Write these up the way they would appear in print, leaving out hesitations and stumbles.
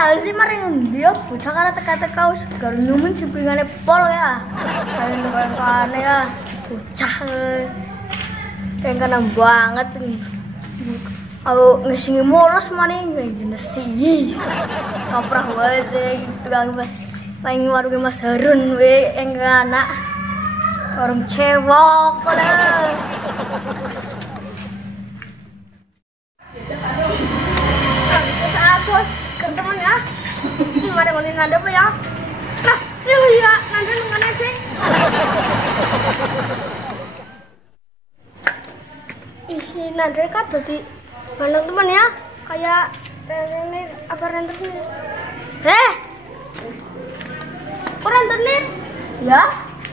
Kenal sih mari ngendi ya bocah karena teka-teka wis gar nyumun jebringane pol ya. Kalian kane ya bocah. Kayak banget. Aku ngesingi mulus maning jenis sih. Kaprah wae tukang Mas. Paling warung Mas Harun we enggak anak. Warung cewok lah. Bos, teman ya. Mari mau nanda apa ya? Nah, iya, nanda mana sih? Isi nanda kan berarti bandung teman ya. Kayak ini apa renternya? Oh renternya? Ya?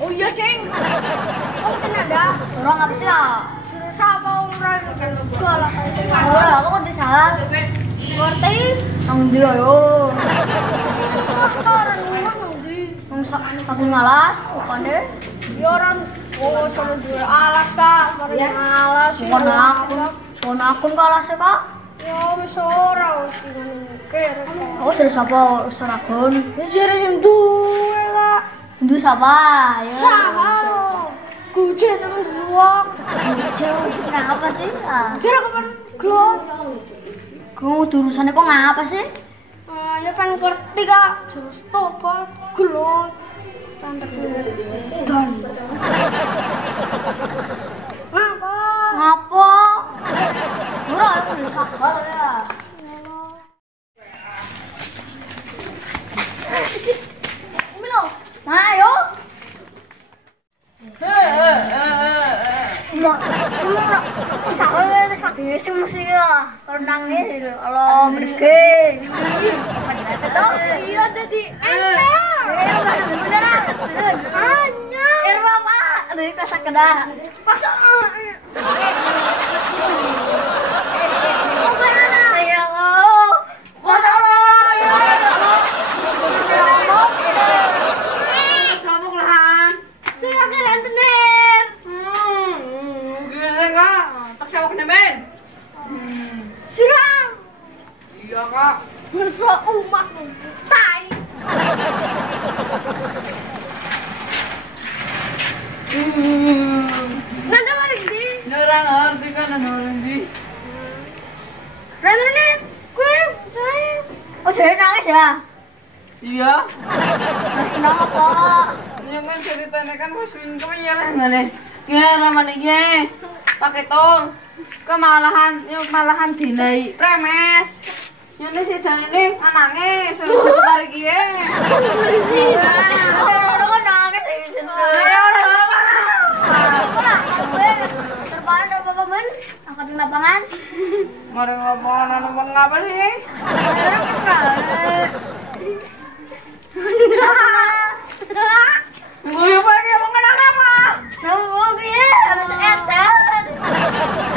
Oh iya ceng. Oh kan ada. Orang apa sih ya? Suruh siapa orang? Salah. Oh, aku kok salah. Ngerti? Nang ndi ayo. Orang rumah nang ndi? Nang satu ngalas, opane. Ya orang sama dua alas Kak, mari ngalas. Sono akun kalas Kak. Ya wis ora wis mikir. Oh, dari sapa Seragon? Ya jare sing duwe Kak. Duwe sapa? Ya. Saha? Guje temen duwak. Guje kenapa sih? Jare kapan glot? Kamu urusannya kok ngapa sih? Ya pengen ngerti Kak. Terus tobat, gelot, pantek dan. Ngapa? Ngapa? Murah aku udah sabar ya. Milo, ayo. Sing mesti ya, kalau nangis kalau berke. Apa tuh? Iya jadi encer. Beneran. Hanya. Irma Pak, dari kelas kedah. Masuk. Iya Kak. Masa umat tai. Nanda mana di? Nara ngerti kan nanda di. Nanda nih, gue. Oh jadi nangis ya? Iya. Kenapa Pak? Ya kan ceritanya kan mas Wingkem ya lah nggak nih? Ya ramane ye. Pakai tol. Malahan dinai premes. Ini sih dan ini anaknya suruh jatuh tarik ya. Orang nangis di sini. Ya udah apa? Apa lah? Terpahan apa kapan? Angkatin lapangan. Mari lapangan ngapa sih? Gue pakai mau kenapa apa? Kamu dia harus edan.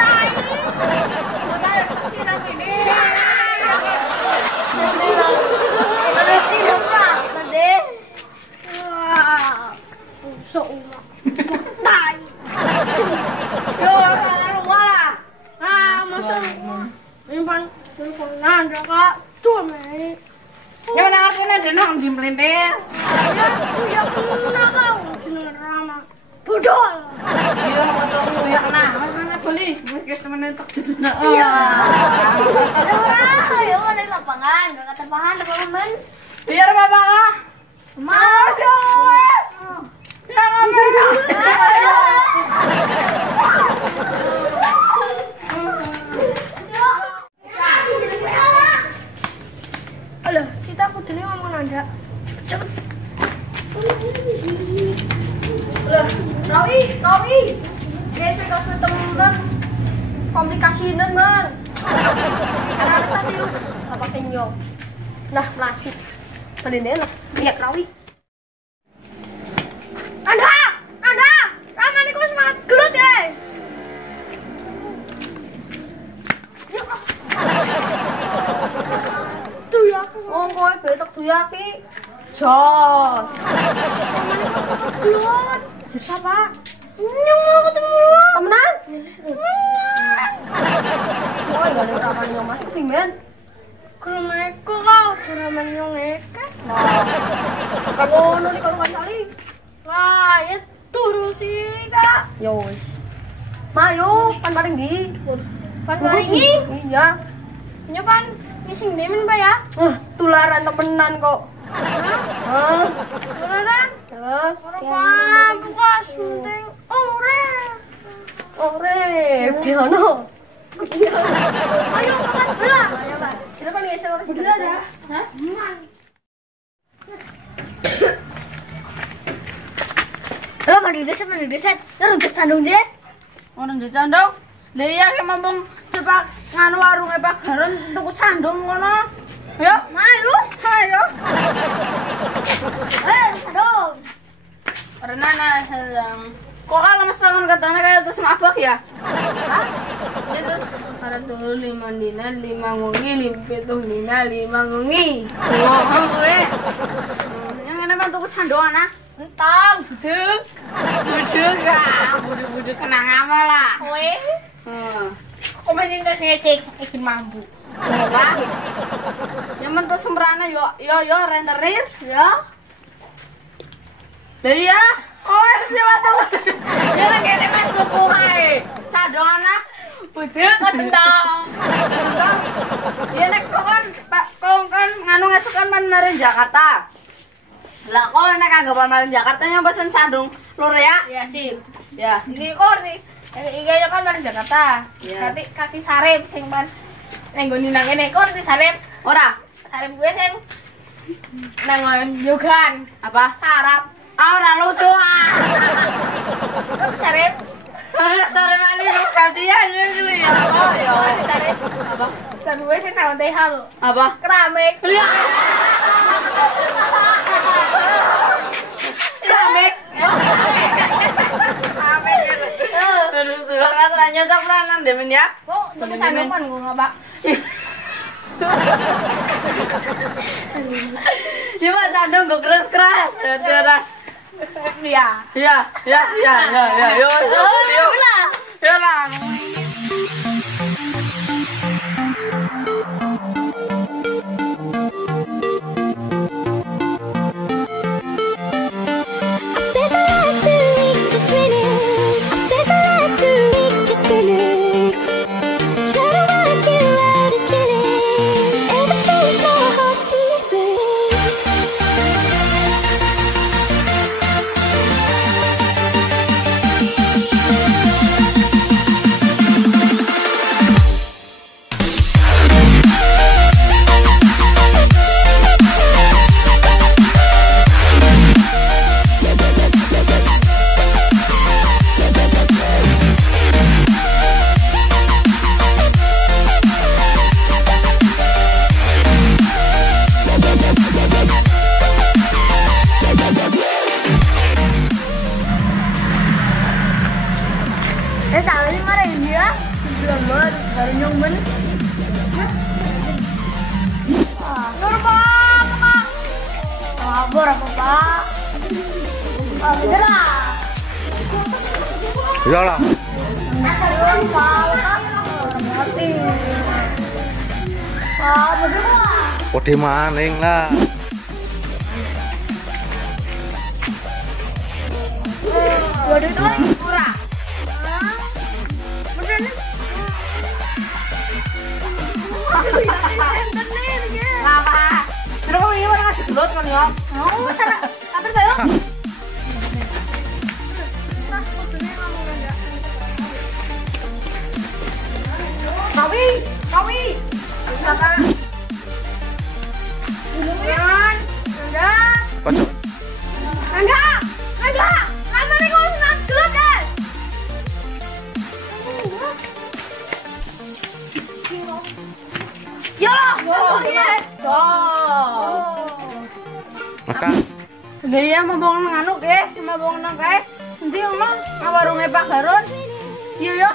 Tai. Udah saksi nanti ini. Busuk umak. Tai. Yo, luar lah. Masa nyimpan teleponan ada Kak. Tuh, Mei. Ya ngerti ada nang di melintir. Ya kena kau jeneng Rama. Bodol. Iya, fotomu ya kena. Mana beli? Wis temen entuk jedena. Iya. Ayo ada lapangan, enggak terpahan teman-teman. Biar Bapak ah. Mas, wes. Ya ngapain? Alah, kita aku dulu ngomong Nanda. Cepet. Lah, Rawi. Guys, kita temen komunikasiin, Man. Karena kita tiru apa kenyo. Nah, nasib. Paling lah. Lihat Rawi. Anda. Rama ini kok semangat gelut ya. Tuh ya aku. Wong kowe betok duyaki. Jos. Gelut. Jos apa? Nyong mau ketemu. Temenan? Oh, enggak ada Rama yang masuk, men. Kremeko kau duraman nyong eke. Kalau ngono nih kalau kali. Wah, itu sih kak. Yo wis. Mayo, pan paling di. Pan paringi? Iya. Nyo kan ngising demen Pak ya? Tularan temenan kok. Hah? Beneran? Hah? Ora buka sunting. Ore. Ore, piano. Ayo makan bola. Ayo, Pak. Sini kan geser orang Bola ada? Hah? Halo, mandi deset. Terus ke sandung je. Orang di candong, dia yang ngomong cepat nganu warung Pak Garon tuku sandung ngono. Yo, Ayo. ayo. Sandung. Renana sedang. Kok kalau mas taman katanya kayak terus mabak ya? Hah? Itu satu lima dina lima ngungi limpetuh dina lima ngungi. Ngomong gue. Yang ini mah tuku sandung anak. Entang, budek ya, budek kenang apa lah. Kowe. Kok main ngesek, ikin mampu. Ora. Yang mentu sembrana yo renderir. Ya. Lah iya, kok liwatu. Ya nang kene mas tuku ae. Cadong anak budek ketentang. Ketentang. Ya nek kon Pak kan nganu ngesuk kan mari Jakarta. Lah kok nek anggapan mari Jakarta nya pesen sandung lur ya? Iya sip. Ya, iki kok nih. Iki yo kan mari Jakarta. Nanti kaki sarep sing ban ning nggone nang kene kok di sarep. Ora, sarep gue sing nang yogan. Apa? Sarap. Ora lucu ah. Sarep. Sarep ali gantian lucu ya. Oh ya. Sarep. Apa? Sarep gue sing nang tehal. Apa? Keramik. Keramik. Terus banget ranyo tak peranan demen ya. Oh, tapi canduman gua Pak. Ya Pak candung gue keras-keras. Ya. Ya. Yo. Ya lah. Salah ni mana dia? Selamat, baru nyumen. Pak. Kabur apa Pak? Bener lah. Iyalah. Bener Pak. Mati. Bener lah. Pode maning lah. Waduh itu murah. Apa? Terus ini orang ngasih gelut kan ya? Mau sana. Apa bayo? Kawi. Siapa? Duluan. Enggak. Kocok. Enggak. Kamu nih kau senang gelut kan? Ya lah, sorry. Maka Lah iya mau bangun nganu ke, mau bangun nang kae. Endi omong warunge Pak Garon? Iya yo.